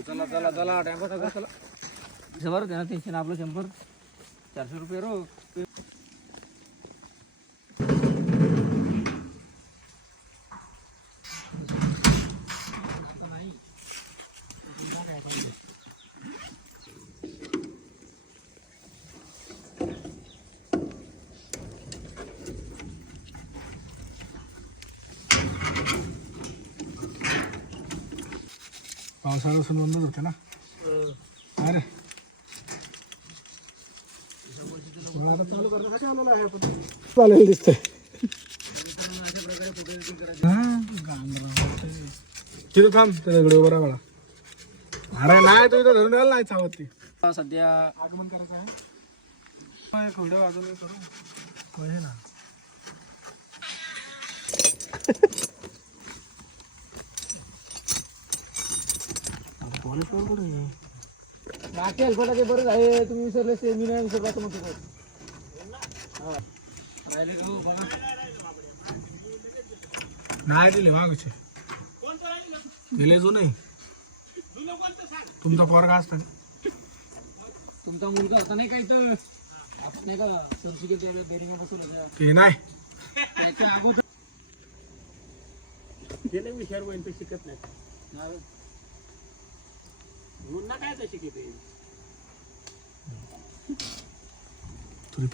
चला चला चला टेम्पो टाका चला जबर घ्या टेन्शन आपलं 100-400 रुपये रोख पावसाळ्यापासून बंदच होते ना अरे चालू करण्यासाठी आलेला आहे आपण चालेल दिसतंय किती थांब त्याच्याकडे उभं राहा अरे नाही तू इथं धरून द्यायला नाही चावत ती सध्या आगमन करायचं आहे खोंड्या वाजून करू ना राखेल फटाके बरंच आहे तुम्ही विसरले ते मी नाही विसरला मग नाही दिले मागचे दिले जो नाही तुमचा पोरगा असता तुमचा मुलगा होता नाही काही तर आपण नाही का सरसिके बेरिंग बसवलं ते नाही त्याच्या अगोदर गेले विचार होईल ते शिकत नाही मुन्ना काय तर शिकते तुरी